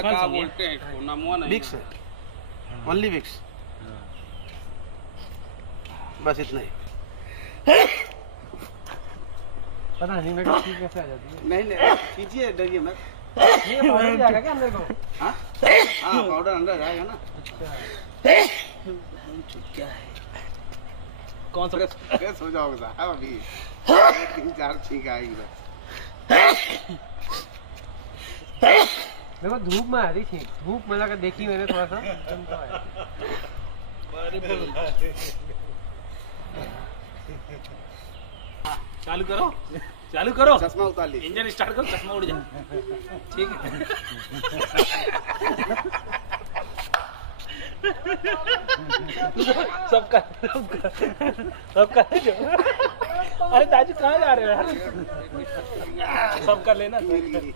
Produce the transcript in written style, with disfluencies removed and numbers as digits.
क्या बोलते हैं इसको, नमवा नहीं विक्स है, ओनली विक्स, बस इतना ही। पता नहीं मैं कैसे आ जाती है। नहीं कीजिए, डरिए मत। ये पाउडर जाएगा क्या अंदर को? हाँ पाउडर अंदर जाएगा ना। क्या है कौन सा फ्रेश हो जाओगे साहब, अभी 3-4 छींक आएगी बस। देखो धूप में आ रही थी, धूप में लगा देखी मैंने थोड़ा सा चमका है। चालू करो, चालू करो, चश्मा उतार लीजिए, इंजन स्टार्ट करो, चश्मा उड़ जाए। ठीक है। सबका अरे दाजू कहाँ जा रहे हो यार? सबका लेना नीलगिरी।